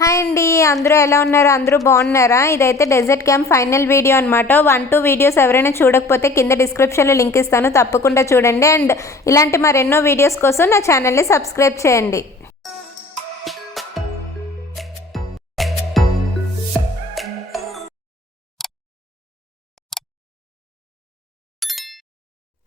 Hi అండి, అందరూ ఎలా ఉన్నారు? అందరూ బాగున్నారా? ఇదైతే డెజర్ట్ క్యాంప్ ఫైనల్ వీడియో అనమాట. 1-2 వీడియోస్ ఎవరైనా చూడకపోతే కింద డిస్క్రిప్షన్లో లింక్ ఇస్తాను, తప్పకుండా చూడండి. అండ్ ఇలాంటి మరెన్నో వీడియోస్ కోసం నా ఛానల్ని సబ్స్క్రైబ్ చేయండి.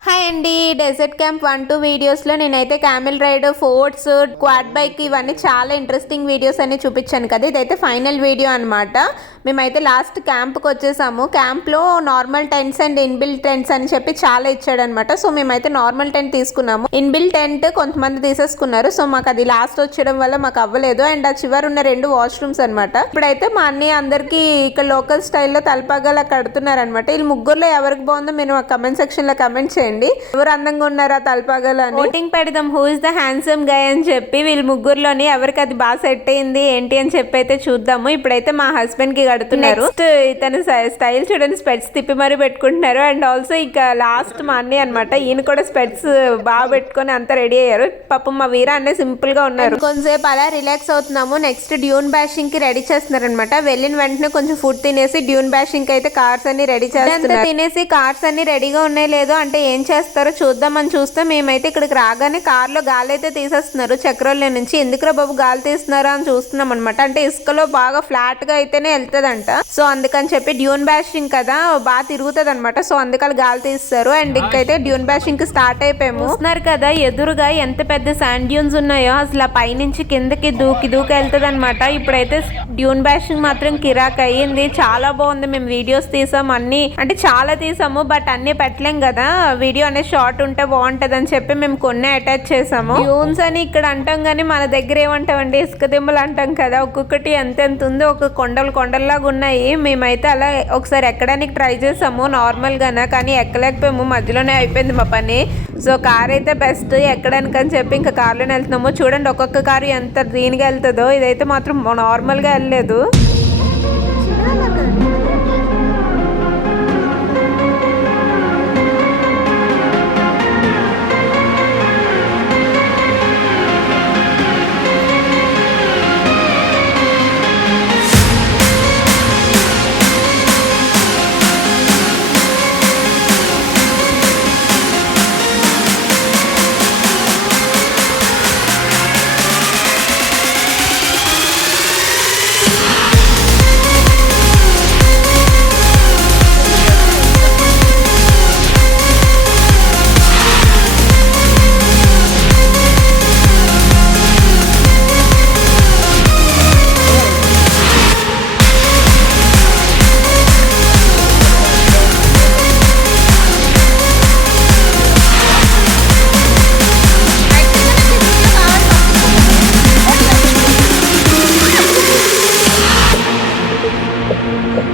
హాయ్ అండి, డెజర్ట్ క్యాంప్ 1-2 వీడియోస్లో నేనైతే camel ride, forts, quad bike ఇవన్నీ చాలా ఇంట్రెస్టింగ్ వీడియోస్ అన్ని చూపించాను కదా. ఇదైతే ఫైనల్ వీడియో అనమాట. మేమైతే లాస్ట్ క్యాంప్కి వచ్చేసాము. క్యాంప్లో normal tents and inbuilt tents అని చెప్పి చాలా ఇచ్చాడనమాట. సో మేమైతే నార్మల్ టెంట్ తీసుకున్నాము. ఇన్బిల్ట్ టెంట్ కొంతమంది తీసేసుకున్నారు. సో మాకు అది లాస్ట్ వచ్చడం వల్ల మాకు అవ్వలేదు. అండ్ ఆ చివరి ఉన్న 2 వాష్రూమ్స్ అనమాట. ఇప్పుడైతే మా అన్నయ్య అందరికీ ఇక్కడ లోకల్ స్టైల్లో తలపాగాలా కడుతున్నారనమాట. వీళ్ళు ముగ్గురులో ఎవరికి బాగుందో మీరు మా కమెంట్ సెక్షన్లో కమెంట్ చేయండి. ఎవరు అందంగా ఉన్నారా తలపాగలు అని ఓటింగ్ పెడదాం. Who is the handsome guy అని చెప్పి వీళ్ళు ముగ్గురులోని ఎవరికి అది బాగా సెట్ అయింది ఏంటి అని చెప్పి అయితే చూద్దాము. ఇప్పుడైతే మా హస్బెండ్ కి కడుతున్నారు. ఇతను స్టైల్ చూడండి, స్పెట్స్ తిప్పి మరీ పెట్టుకుంటున్నారు. అండ్ ఆల్సో ఇక లాస్ట్ మా అన్నయ్య అనమాట. ఈయన కూడా స్పెట్స్ బాగా పెట్టుకొని అంతా రెడీ అయ్యారు. పాపం మా వీర అన్నీ సింపుల్ గా ఉన్నారు. కొంతసేపు అలా రిలాక్స్ అవుతున్నాము. నెక్స్ట్ డ్యూన్ బ్యాషింగ్ కి రెడీ చేస్తున్నారు అనమాట. వెళ్ళిన వెంటనే కొంచెం ఫుడ్ తినేసి డ్యూన్ బ్యాషింగ్ కి అయితే కార్స్ అన్ని రెడీ చేస్తున్నారు. తినేసి కార్స్ అన్ని రెడీగా ఉన్నాయి లేదో అంటే ఏం చేస్తారో చూద్దామని చూస్తే మేమైతే ఇక్కడికి రాగానే కార్లో గాలి అయితే తీసేస్తున్నారు చక్రంలో నుంచి. ఎందుకురా బాబు గాలి తీస్తున్నారా అని చూస్తున్నాం అనమాట. అంటే ఇసుకలో బాగా ఫ్లాట్ గా అయితేనే వెళ్తుందంట. సో అందుకని చెప్పి డ్యూన్ బ్యాషింగ్ కదా బాగా తిరుగుతుంది అనమాట. సో అందుకని గాలి తీస్తారు. అండ్ ఇంకైతే డ్యూన్ బ్యాషింగ్ కి స్టార్ట్ అయిపోయాము. చూస్తున్నారు కదా ఎదురుగా ఎంత పెద్ద శాండ్ డ్యూన్స్ ఉన్నాయో. అసలు పైనుంచి కిందకి దూకి వెళ్తుంది అనమాట. ఇప్పుడైతే డ్యూన్ బ్యాషింగ్ మాత్రం కిరాక్ అయ్యింది. చాలా బాగుంది. మేము వీడియోస్ తీసాం, అన్ని అంటే చాలా తీసాము, బట్ అన్ని పెట్టలేం కదా. వీడియో అనే షార్ట్ ఉంటే బాగుంటది అని చెప్పి మేము కొన్ని అటాచ్ చేసాము. డ్యూన్స్ అని ఇక్కడ అంటాం కానీ మన దగ్గర ఏమంటామండి, ఇసుక దిమ్మలు అంటాం కదా. ఒక్కొక్కటి ఎంత ఉందో, ఒక కొండల్లాగా ఉన్నాయి. మేమైతే అలా ఒకసారి ఎక్కడానికి ట్రై చేసాము నార్మల్ గానే, కానీ ఎక్కలేకపోయాము. మధ్యలోనే అయిపోయింది మా పని. సో కార్ అయితే బెస్ట్ ఎక్కడానికి అని చెప్పి ఇంకా కార్లోనే వెళ్తున్నాము. చూడండి ఒక్కొక్క కారు ఎంత దీనిగా వెళ్తుందో. ఇదైతే మాత్రం నార్మల్గా వెళ్ళలేదు.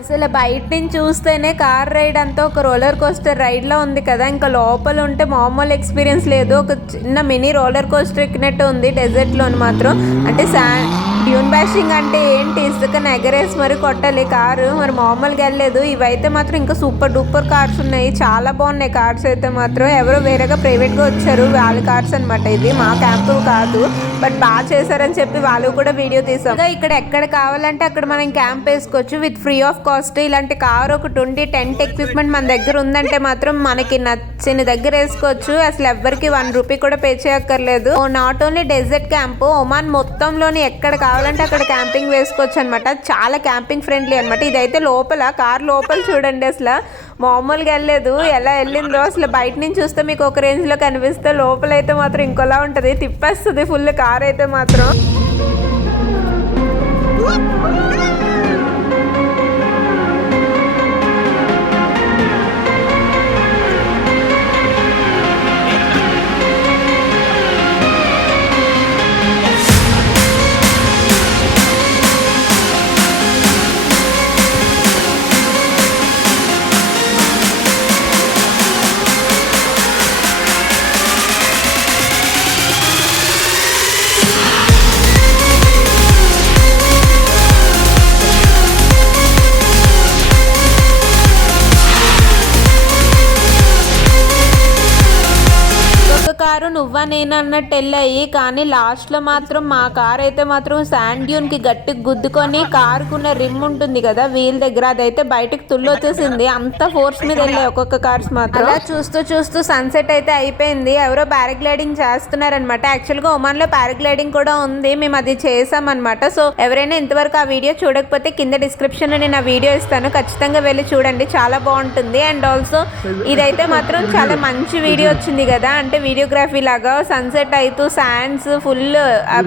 అసలు బయట నుంచి చూస్తేనే కార్ రైడ్ అంతా ఒక రోలర్ కోస్టర్ రైడ్లో ఉంది కదా. ఇంకా లోపల ఉంటే మామూలు ఎక్స్పీరియన్స్ లేదు. ఒక చిన్న మినీ రోలర్ కోస్టర్ ఎక్కినట్టు ఉంది డెజర్ట్లోని మాత్రం. అంటే డ్యూన్ బ్యాషింగ్ అంటే ఏంటి, ఇసుకని ఎగరేసి మరి కొట్టాలి కారు, మరి మామూలుగా వెళ్ళలేదు. ఇవైతే మాత్రం ఇంకా సూపర్ డూపర్ కార్స్ ఉన్నాయి. చాలా బాగున్నాయి కార్స్ అయితే మాత్రం. ఎవరో వేరేగా ప్రైవేట్గా వచ్చారు, వాళ్ళ కార్స్ అనమాట. ఇది మా క్యాంపు కాదు, బట్ బాగా చేశారని చెప్పి వాళ్ళు కూడా వీడియో తీసాం. ఇక్కడ ఎక్కడ కావాలంటే అక్కడ మనం క్యాంప్ వేసుకోవచ్చు విత్ ఫ్రీ ఆఫ్ కాస్ట్. ఇలాంటి కార్ ఒకటి ఉండి టెంట్ ఎక్విప్మెంట్ మన దగ్గర ఉందంటే మాత్రం మనకి నచ్చిన దగ్గర వేసుకోవచ్చు. అసలు ఎవరికి 1 రూపీ కూడా పే చేయక్కర్లేదు. Not only desert camp, Oman మొత్తంలోని ఎక్కడ కావాలంటే అక్కడ క్యాంపింగ్ వేసుకోవచ్చు అనమాట. చాలా క్యాంపింగ్ ఫ్రెండ్లీ అనమాట. ఇదైతే లోపల కార్ లోపల చూడండి, అసలు మామూలుగా వెళ్ళలేదు. ఎలా వెళ్ళిందో అసలు బయట నుంచి చూస్తే మీకు ఒక రేంజ్ లో కనిపిస్తే, లోపల అయితే మాత్రం ఇంకోలా ఉంటది. తిప్పేస్తుంది ఫుల్ కార్ అయితే మాత్రం. నేను అన్నట్టు వెళ్ళాయి. కానీ లాస్ట్లో మాత్రం మా కార్ అయితే మాత్రం శాండ్ డ్యూన్కి గట్టిగా గుద్దుకొని కారుకున్న రిమ్ ఉంటుంది కదా వీల్ దగ్గర, అదైతే బయటకు తుల్లొచ్చేసింది. అంత ఫోర్స్ మీద వెళ్ళాయి ఒక్కొక్క కార్స్ మాత్రం. అలా చూస్తూ చూస్తూ సన్సెట్ అయితే అయిపోయింది. ఎవరో పారాగ్లైడింగ్ చేస్తున్నారనమాట. యాక్చువల్గా ఒమాన్లో పారాగ్లైడింగ్ కూడా ఉంది, మేము అది చేసామన్నమాట. సో ఎవరైనా ఇంతవరకు ఆ వీడియో చూడకపోతే కింద డిస్క్రిప్షన్లో నేను ఆ వీడియో ఇస్తాను, ఖచ్చితంగా వెళ్ళి చూడండి, చాలా బాగుంటుంది. అండ్ ఆల్సో ఇదైతే మాత్రం చాలా మంచి వీడియో వచ్చింది కదా, అంటే వీడియోగ్రఫీ లాగా సన్సెట్ అయితే శాండ్స్ ఫుల్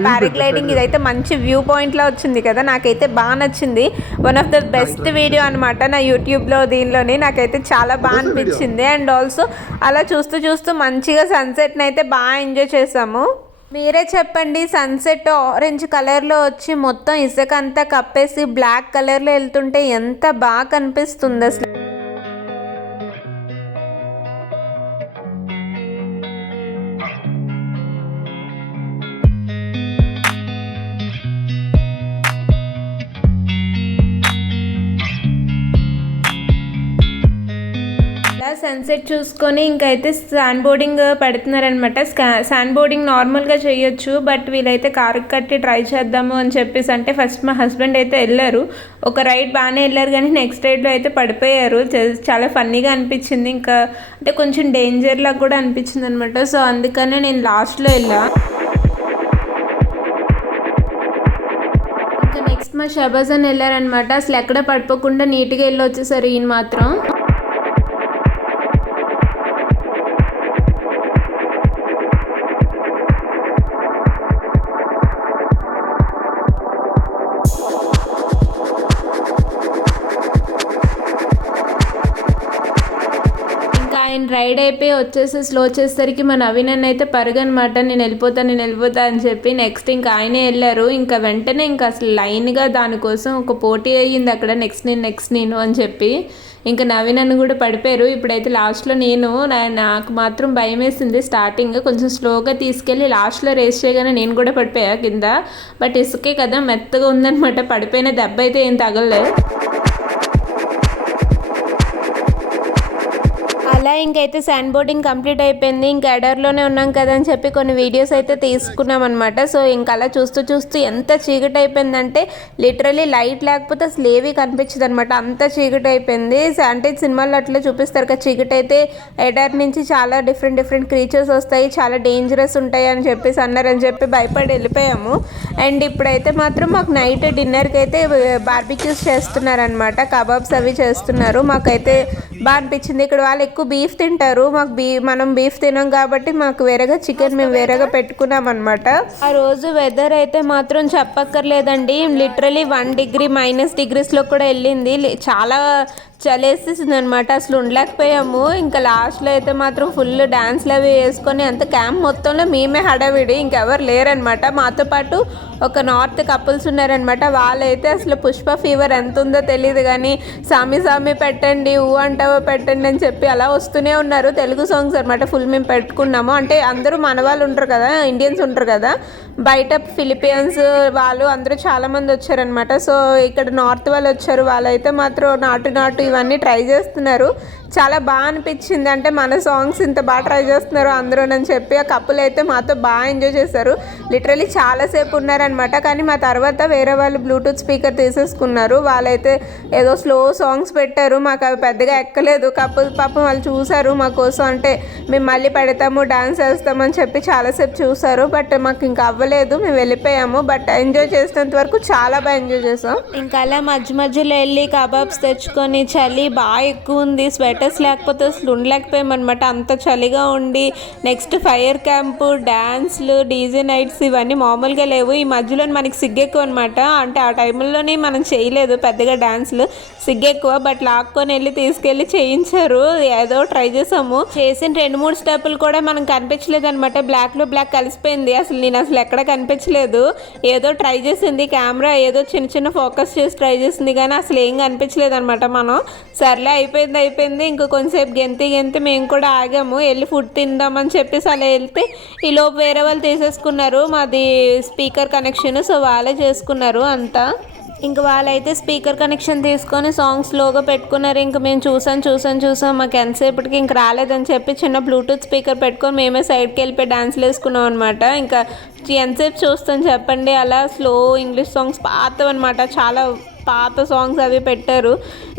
పారాగ్లైడింగ్, ఇదైతే మంచి వ్యూ పాయింట్లో వచ్చింది కదా, నాకైతే బాగా నచ్చింది. One of the best video అనమాట నా యూట్యూబ్లో, దీనిలోని నాకైతే చాలా బాగా అనిపించింది. అండ్ ఆల్సో అలా చూస్తూ చూస్తూ మంచిగా సన్సెట్ని అయితే బాగా ఎంజాయ్ చేసాము. మీరే చెప్పండి, సన్సెట్ ఆరెంజ్ కలర్లో వచ్చి మొత్తం ఇసుక అంతా కప్పేసి బ్లాక్ కలర్లో వెళ్తుంటే ఎంత బాగా కనిపిస్తుంది అసలు. సన్సెట్ చూసుకొని ఇంకైతే శాండ్ బోర్డింగ్ పెడుతున్నారనమాట. శాండ్ బోర్డింగ్ నార్మల్గా చేయొచ్చు, బట్ వీళ్ళైతే కారు కట్టి ట్రై చేద్దాము అని చెప్పేసి, అంటే ఫస్ట్ మా హస్బెండ్ అయితే వెళ్ళారు, ఒక రైడ్ బాగానే వెళ్ళారు, కానీ నెక్స్ట్ రైడ్లో అయితే పడిపోయారు. చాలా ఫన్నీగా అనిపించింది, ఇంకా అంటే కొంచెం డేంజర్ లాగా కూడా అనిపించింది అనమాట. సో అందుకనే నేను లాస్ట్లో వెళ్ళా. ఇంకా నెక్స్ట్ మా షబాజ్ అని వెళ్ళారనమాట. అసలు ఎక్కడ పడిపోకుండా నీట్గా వెళ్ళి వచ్చేసారు ఈయన మాత్రం. ఆయన రైడ్ అయిపోయి వచ్చేసి స్లో వచ్చేసరికి మా నవీన్ అయితే పరుగనమాట, నేను వెళ్ళిపోతా అని చెప్పి. నెక్స్ట్ ఇంకా ఆయనే వెళ్ళారు. ఇంకా వెంటనే ఇంకా అసలు లైన్గా దానికోసం ఒక పోటీ అయ్యింది అక్కడ, నెక్స్ట్ నేను అని చెప్పి. ఇంకా నవీన్ కూడా పడిపోయారు. ఇప్పుడైతే లాస్ట్లో నాకు మాత్రం భయం వేసింది. స్టార్టింగ్ కొంచెం స్లోగా తీసుకెళ్ళి లాస్ట్లో రేస్ చేయగానే నేను కూడా పడిపోయా కింద. బట్ ఇసుకే కదా, మెత్తగా ఉందనమాట, పడిపోయిన దెబ్బ అయితే ఏం తగలలేదు. అలా ఇంకైతే శాండ్ బోర్డింగ్ కంప్లీట్ అయిపోయింది. ఇంకా ఎడర్లోనే ఉన్నాం కదా అని చెప్పి కొన్ని వీడియోస్ అయితే తీసుకున్నాం అనమాట. సో ఇంకా అలా చూస్తూ ఎంత చీకటి అయిపోయిందంటే లిటరలీ లైట్ లేకపోతే అసలు ఏవి కనిపించదు అనమాట, అంత చీకటి అయిపోయింది. అంటే సినిమాల్లో అట్లా చూపిస్తారు కదా, చీకటి అయితే ఎడర్ నుంచి చాలా డిఫరెంట్ క్రీచర్స్ వస్తాయి, చాలా డేంజరస్ ఉంటాయి అని చెప్పేసి అన్నారని చెప్పి భయపడి వెళ్ళిపోయాము. అండ్ ఇప్పుడైతే మాత్రం మాకు నైట్ డిన్నర్కి అయితే బార్బిక్యూస్ చేస్తున్నారనమాట, కబాబ్స్ అవి చేస్తున్నారు. మాకైతే బాగా అనిపించింది. ఇక్కడ వాళ్ళు ఎక్కువ బీఫ్ తింటారు, మనం బీఫ్ తినాం కాబట్టి మాకు వేరేగా చికెన్ మేము వేరేగా పెట్టుకున్నాం అనమాట. ఆ రోజు వెదర్ అయితే మాత్రం చెప్పక్కర్లేదండి, లిటరలీ 1 డిగ్రీ -డిగ్రీస్లో కూడా వెళ్ళింది. చాలా చలేసేసింది అనమాట, అసలు ఉండలేకపోయాము. ఇంకా లాస్ట్లో అయితే మాత్రం ఫుల్ డ్యాన్స్లు అవి వేసుకొని అంత క్యాంప్ మొత్తంలో మేమే హడావిడి, ఇంకెవరు లేరనమాట. మాతో పాటు ఒక నార్త్ కపుల్స్ ఉన్నారనమాట. వాళ్ళైతే అసలు పుష్ప ఫీవర్ ఎంత ఉందో తెలియదు కానీ సామి పెట్టండి, ఊ అంటావో పెట్టండి అని చెప్పి అలా వస్తూనే ఉన్నారు. తెలుగు సాంగ్స్ అనమాట ఫుల్ మేము పెట్టుకున్నాము. అంటే అందరూ మన వాళ్ళు ఉంటారు కదా, ఇండియన్స్ ఉంటారు కదా, బయట ఫిలిపియన్స్ వాళ్ళు అందరూ చాలామంది వచ్చారనమాట. సో ఇక్కడ నార్త్ వాళ్ళు వచ్చారు, వాళ్ళైతే మాత్రం నాటు ఇవన్నీ ట్రై చేస్తున్నారు. చాలా బాగా అనిపించింది, అంటే మన సాంగ్స్ ఇంత బాగా ట్రై చేస్తున్నారు అందరూ అని చెప్పి. ఆ కపుల్ అయితే మాతో బాగా ఎంజాయ్ చేశారు, లిటరలీ చాలాసేపు ఉన్నారనమాట. కానీ మా తర్వాత వేరే వాళ్ళు బ్లూటూత్ స్పీకర్ తీసేసుకున్నారు, వాళ్ళైతే ఏదో స్లో సాంగ్స్ పెట్టారు, మాకు అవి పెద్దగా ఎక్కలేదు. కపుల్ పాపం వాళ్ళు చూసారు మా కోసం, అంటే మేము మళ్ళీ పెడతాము డాన్స్ వేస్తామని చెప్పి చాలాసేపు చూసారు. బట్ మాకు ఇంకా అవ్వలేదు, మేము వెళ్ళిపోయాము. బట్ ఎంజాయ్ చేసినంత వరకు చాలా బాగా ఎంజాయ్ చేసాం. ఇంకా అలా మధ్యలో వెళ్ళి కబాబ్స్ తెచ్చుకొని, చలి బాగా ఎక్కువ ఉంది, స్వెటర్స్ లేకపోతే అసలు ఉండలేకపోయామన్నమాట, అంత చలిగా ఉండి. నెక్స్ట్ ఫైర్ క్యాంపు, డ్యాన్స్లు, డీజే నైట్స్ ఇవన్నీ మామూలుగా లేవు. ఈ మధ్యలో మనకి సిగ్గెక్కువ అనమాట, అంటే ఆ టైంలోనే మనం చేయలేదు పెద్దగా డాన్స్లు, సిగ్గెక్కువ. బట్ లాక్కొని వెళ్ళి తీసుకెళ్ళి చేయించారు, ఏదో ట్రై చేసాము. చేసిన 2-3 స్టెప్పులు కూడా మనం కనిపించలేదు అనమాట, బ్లాక్లో బ్లాక్ కలిసిపోయింది. నేను అసలు ఎక్కడ కనిపించలేదు, ఏదో ట్రై చేసింది కెమెరా, ఏదో చిన్న ఫోకస్ చేసి ట్రై చేసింది, కానీ అసలు ఏం కనిపించలేదు అనమాట. మనం సర్లే అయిపోయింది, ఇంకో కొంచెంసేపు గెంతి మేము కూడా ఆగాము, వెళ్ళి ఫుడ్ తిందామని చెప్పేసి అలా వెళ్తే ఈలోపు వేరే వాళ్ళు తీసేసుకున్నారు మాది స్పీకర్ కనెక్షన్. సో వాళ్ళే చేసుకున్నారు అంతా. ఇంకా వాళ్ళైతే స్పీకర్ కనెక్షన్ తీసుకొని సాంగ్ స్లోగా పెట్టుకున్నారు. ఇంకా మేము చూసాం మాకు ఎంతసేపటికి ఇంక రాలేదని చెప్పి చిన్న బ్లూటూత్ స్పీకర్ పెట్టుకొని మేమే సైడ్కి వెళ్ళిపోయి డాన్స్లు వేసుకున్నాం అనమాట. ఇంకా ఎంతసేపు చూస్తాను చెప్పండి, అలా స్లో ఇంగ్లీష్ సాంగ్స్ పాతవన్నమాట, చాలా పాత సాంగ్స్ అవి పెట్టారు.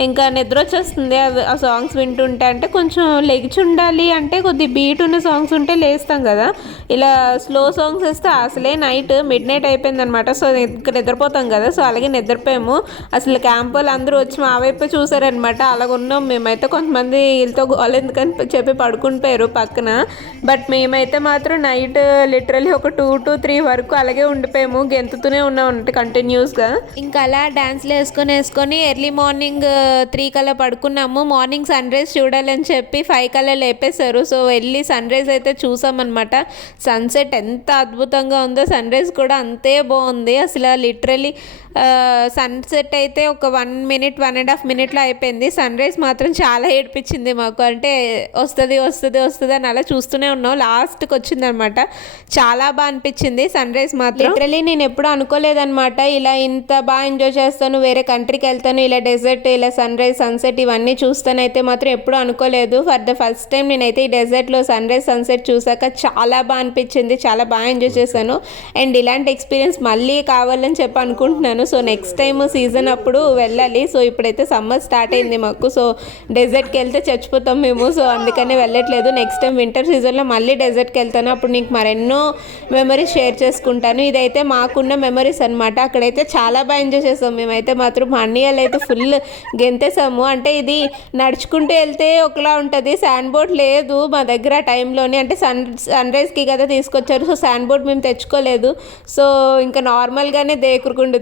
ఇంకా నిద్ర వచ్చేస్తుంది అవి ఆ సాంగ్స్ వింటుంటే. అంటే కొంచెం లెగిచి ఉండాలి అంటే కొద్ది బీట్ ఉన్న సాంగ్స్ ఉంటే లేస్తాం కదా, ఇలా స్లో సాంగ్స్ వేస్తే అసలే నైట్ మిడ్ నైట్ అయిపోయింది అనమాట. సో ఇంకా నిద్రపోతాం కదా, సో అలాగే నిద్రపోయాము. అసలు క్యాంప్ వాళ్ళు అందరూ వచ్చి మా వైపు చూసారనమాట. అలాగ ఉన్నాం మేమైతే. కొంతమంది వీళ్ళతో గోల్ ఎందుకని చెప్పి పడుకునిపోయారు పక్కన. బట్ మేమైతే మాత్రం నైట్ లిటరలీ ఒక 2 to 3 వరకు అలాగే ఉండిపోయాము, గెంతుతూనే ఉన్నాం అంటే కంటిన్యూస్గా. ఇంకా అలా డాన్స్లు వేసుకొని ఎర్లీ మార్నింగ్ 3 కల్లా పడుకున్నాము. మార్నింగ్ సన్ రైజ్ చూడాలని చెప్పి 5 కల్లా లేపేశారు. సో వెళ్ళి సన్ రైజ్ అయితే చూసామన్నమాట. సన్సెట్ ఎంత అద్భుతంగా ఉందో, సన్ రైజ్ కూడా అంతే బాగుంది. అసలు లిటరలీ సన్సెట్ అయితే ఒక 1.5 మినిట్లో అయిపోయింది. సన్ రైజ్ మాత్రం చాలా ఏడిపించింది మాకు. అంటే వస్తుంది అని అలా చూస్తూనే ఉన్నాం. లాస్ట్కి వచ్చిందనమాట. చాలా బాగా అనిపించింది సన్ రైజ్ మాత్రం. లిటరలీ నేను ఎప్పుడూ అనుకోలేదనమాట ఇలా ఇంత బాగా ఎంజాయ్ చేస్తాను, వేరే కంట్రీకి వెళ్తాను, ఇలా డెజర్ట్, ఇలా సన్ రైజ్ సన్సెట్ ఇవన్నీ చూస్తానైతే మాత్రం ఎప్పుడూ అనుకోలేదు. ఫర్ ద ఫస్ట్ టైం నేనైతే ఈ డెజర్ట్లో సన్ రైజ్ సన్సెట్ చూసాక చాలా బాగా అనిపించింది, చాలా బాగా ఎంజాయ్ చేశాను. అండ్ ఇలాంటి ఎక్స్పీరియన్స్ మళ్ళీ కావాలని చెప్పి అనుకుంటున్నాను. సో నెక్స్ట్ టైం సీజన్ అప్పుడు వెళ్ళాలి. సో ఇప్పుడైతే సమ్మర్ స్టార్ట్ అయింది మాకు. సో డెజర్ట్కి వెళ్తే చచ్చిపోతాం మేము. సో అందుకని వెళ్ళట్లేదు. నెక్స్ట్ టైం వింటర్ సీజన్లో మళ్ళీ డెజర్ట్కి వెళ్తాను. అప్పుడు నీకు మరెన్నో మెమరీస్ షేర్ చేసుకుంటాను. ఇదైతే మాకున్న మెమరీస్ అనమాట. అక్కడైతే చాలా బాగా ఎంజాయ్ చేసాం మేమైతే మాత్రం. మా అన్నయ్యలు అయితే ఫుల్ గెంతేసాము. అంటే ఇది నడుచుకుంటూ వెళ్తే ఒకలా ఉంటుంది, శాండ్ బోర్డ్ లేదు మా దగ్గర ఆ టైంలోనే. అంటే సన్ రైజ్కి కదా తీసుకొచ్చారు. సో శాండ్ బోర్డ్ మేము తెచ్చుకోలేదు. సో ఇంకా నార్మల్గానే దేకురుకుంటూ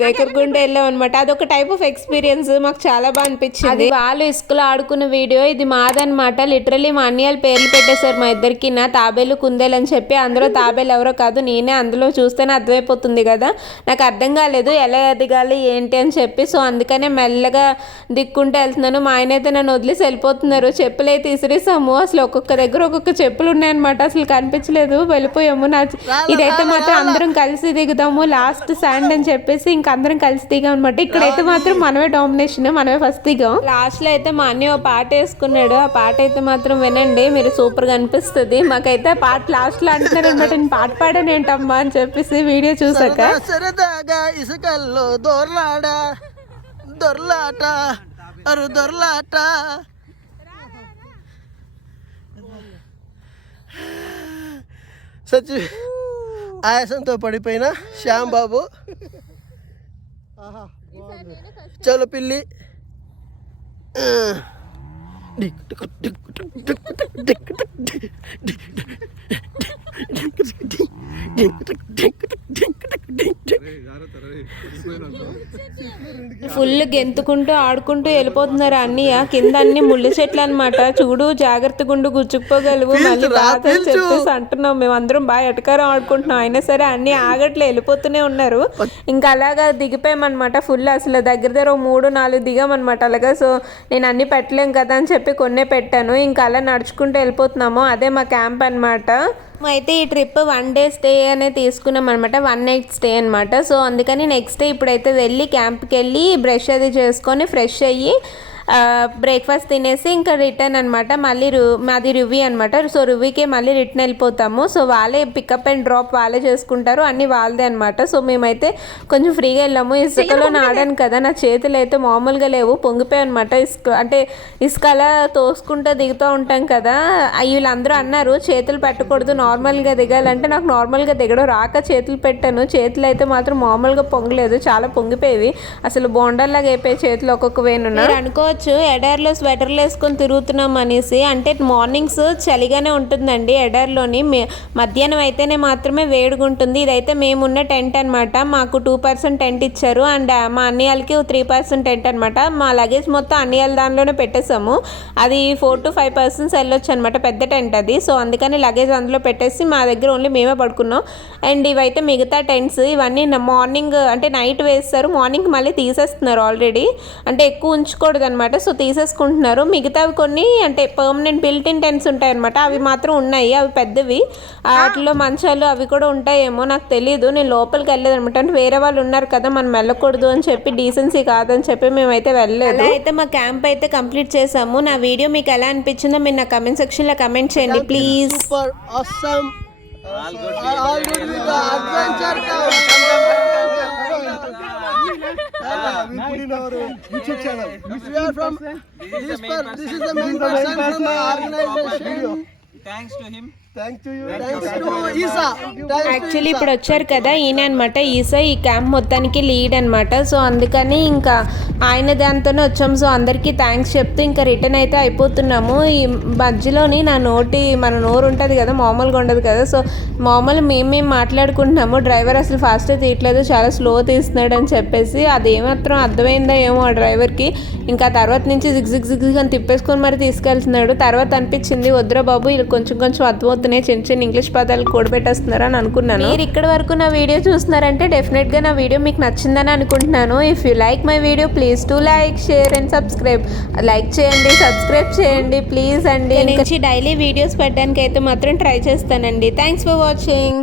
వెళ్ళాం అనమాట. అదొక టైప్ ఆఫ్ ఎక్స్పీరియన్స్, మాకు చాలా బాగా అనిపించింది. వాళ్ళు ఇసుకలో ఆడుకున్న వీడియో ఇది మాదనమాట. లిటరలీ మా అన్నయ్యలు పేర్లు పెట్టేశారు మా ఇద్దరికి, నా తాబేలు కుందేలు అని చెప్పి. అందులో తాబేలు ఎవరో కాదు నేనే. అందులో చూస్తేనే అర్థమైపోతుంది కదా. నాకు అర్థం కాలేదు ఎలా దిగాలి ఏంటి అని చెప్పి. సో అందుకనే మెల్లగా దిక్కుంటూ వెళ్తున్నాను. మా ఆయన అయితే నన్ను వదిలేసి వెళ్ళిపోతున్నారు. చెప్పులు అయితే ఇసిరేసాము. అసలు ఒక్కొక్క దగ్గర ఒక్కొక్క చెప్పులు ఉన్నాయన్నమాట. అసలు కనిపించలేదు, వెళ్ళిపోయాము. ఇదైతే మాత్రం అందరం కలిసి దిగుదాము లాస్ట్ శాండ్ అని చెప్పేసి ఇంకా అందరం కలిసి దిగాం అనమాట. ఇక్కడైతే మాత్రం మనమే డామినేషన్, మనమే ఫస్ట్ దిగాం. లాస్ట్ లో అయితే మా అన్నయ్య ఒక పాట వేసుకున్నాడు. ఆ పాట అయితే మాత్రం వినండి, మీరు సూపర్ గా అనిపిస్తుంది. మాకైతే పాట లాస్ట్ లో అంటున్నారు అనమాట, నేను పాట పాడానేంటమ్మా అని చెప్పేసి వీడియో చూసాక. సరదాగా ఇసుకల్లో దొర్లాట సచి ఆయాసంతో పడిపోయిన శ్యాంబాబు, చలో పిల్లి. ఫుల్ గెంతుకుంటూ ఆడుకుంటూ వెళ్ళిపోతున్నారు అన్నయ్య. కింద అన్ని ముళ్ళ చెట్లు అనమాట. చూడు జాగ్రత్త గుండు గుచ్చుకుపోగలవు మళ్ళీ బాధ అని చెప్పేసి అంటున్నాం. మేము అందరం బాగా ఎటకారం ఆడుకుంటున్నాం. అయినా సరే అన్ని ఆగట్లే, వెళ్ళిపోతూనే ఉన్నారు. ఇంకా అలాగా దిగిపోయామన్నమాట ఫుల్. అసలు దగ్గర 3-4 దిగామన్నమాట అలాగా. సో నేను అన్ని పెట్టలేం కదా అని చెప్పి కొన్నే పెట్టాను. ఇంకా అలా నడుచుకుంటూ వెళ్ళిపోతున్నాము. అదే మా క్యాంప్ అనమాట. అయితే ఈ ట్రిప్ 1 day స్టే అనేది తీసుకున్నాం అనమాట, 1 night స్టే అనమాట. సో అందుకని నెక్స్ట్ డే ఇప్పుడైతే వెళ్ళి క్యాంప్కి వెళ్ళి బ్రష్ అది చేసుకొని ఫ్రెష్ అయ్యి బ్రేక్ఫాస్ట్ తినేసి ఇంకా రిటర్న్ అనమాట. మళ్ళీ మాది రివ్యూ అనమాట. సో రివ్యూకే మళ్ళీ రిటర్న్ వెళ్ళిపోతాము. సో వాళ్ళే పికప్ అండ్ డ్రాప్ వాళ్ళే చేసుకుంటారు, అన్నీ వాళ్ళదే అనమాట. సో మేమైతే కొంచెం ఫ్రీగా వెళ్ళాము. ఇసుకలో ఆడాను కదా, నా చేతులు అయితే మామూలుగా లేవు, పొంగిపోయాయి అనమాట. ఇసుక అలా తోసుకుంటూ దిగుతూ ఉంటాం కదా. వీళ్ళందరూ అన్నారు చేతులు పెట్టకూడదు, నార్మల్గా దిగాలంటే. నాకు నార్మల్గా దిగడం రాక చేతులు పెట్టాను. చేతులు అయితే మాత్రం మామూలుగా పొంగలేదు, చాలా పొంగిపోయేవి. అసలు బోండాల్లాగా అయిపోయాయి చేతులు ఒక్కొక్క వేనున్న. అనుకోవచ్చు ఎడార్లో స్వెటర్లు వేసుకొని తిరుగుతున్నాం అనేసి. అంటే మార్నింగ్స్ చలిగానే ఉంటుందండి ఎడార్లోని, మధ్యాహ్నం అయితేనే మాత్రమే వేడిగా ఉంటుంది. ఇదైతే మేమున్న టెంట్ అనమాట. మాకు 2% టెంట్ ఇచ్చారు అండ్ మా అన్నయ్యలకి 3% టెంట్ అనమాట. మా లగేజ్ మొత్తం అన్నయ్యల దానిలోనే పెట్టేసాము. అది 4 to 5 persons వెళ్ళొచ్చు అనమాట, పెద్ద టెంట్ అది. సో అందుకని లగేజ్ అందులో పెట్టేసి మా దగ్గర ఓన్లీ మేమే పడుకున్నాం. అండ్ ఇవైతే మిగతా టెంట్స్, ఇవన్నీ మార్నింగ్ అంటే నైట్ వేస్తారు, మార్నింగ్ మళ్ళీ తీసేస్తున్నారు ఆల్రెడీ. అంటే ఎక్కువ ఉంచకూడదు అనమాట, అనమాట. సో తీసేసుకుంటున్నారు. మిగతావి కొన్ని అంటే పర్మనెంట్ బిల్ట్ ఇన్ టెంట్స్ ఉంటాయి అనమాట, అవి మాత్రం ఉన్నాయి. అవి పెద్దవి, వాటిలో మంచాలు అవి కూడా ఉంటాయేమో నాకు తెలియదు. నేను లోపలికి వెళ్ళలేదు అనమాట. అంటే వేరే వాళ్ళు ఉన్నారు కదా, మనం వెళ్ళకూడదు అని చెప్పి, డీసెన్సీ కాదని చెప్పి మేమైతే వెళ్ళలేదు. అలా అయితే మా క్యాంప్ అయితే కంప్లీట్ చేసాము. నా వీడియో మీకు ఎలా అనిపించిందో మీరు నా కమెంట్ సెక్షన్లో కమెంట్ చేయండి please. Super awesome all good with the adventure YouTube channel. We are from this is the main person from the organization. Thanks to him. Thanks to you. Thanks to Isa. Actually ఇప్పుడు వచ్చారు కదా ఈయన అనమాట, ఈసా ఈ camp మొత్తానికి lead అనమాట. So అందుకని ఇంకా ఆయన దాంతోనే వచ్చాము. సో అందరికీ థ్యాంక్స్ చెప్తూ ఇంకా రిటర్న్ అయితే అయిపోతున్నాము. ఈ మధ్యలోని నా మన నోరు ఉంటుంది కదా, మామూలుగా ఉండదు కదా. సో మామూలు మేము మాట్లాడుకుంటున్నాము. డ్రైవర్ అసలు ఫాస్ట్ తీయట్లేదు, చాలా స్లో తీస్తున్నాడు అని చెప్పేసి. అది ఏమాత్రం అర్థమైందో ఏమో ఆ డ్రైవర్కి. ఇంకా తర్వాత నుంచి జిగ్ అని తిప్పేసుకొని మరి తీసుకెళ్తున్నాడు. తర్వాత అనిపించింది వద్దురా బాబు, వీళ్ళు కొంచెం అర్థమవుతున్నాయి, చిన్న ఇంగ్లీష్ పదాలు కూడబెట్టేస్తున్నారు అని అనుకున్నాను. మీరు ఇక్కడ వరకు నా వీడియో చూస్తున్నారంటే డెఫినెట్గా నా వీడియో మీకు నచ్చిందని అనుకుంటున్నాను. If you like my video please to like, share and subscribe. Like చేయండి, సబ్స్క్రైబ్ చేయండి ప్లీజ్ అండి. నుంచి డైలీ వీడియోస్ పెట్టడానికి అయితే మాత్రం ట్రై చేస్తానండి. Thanks for watching.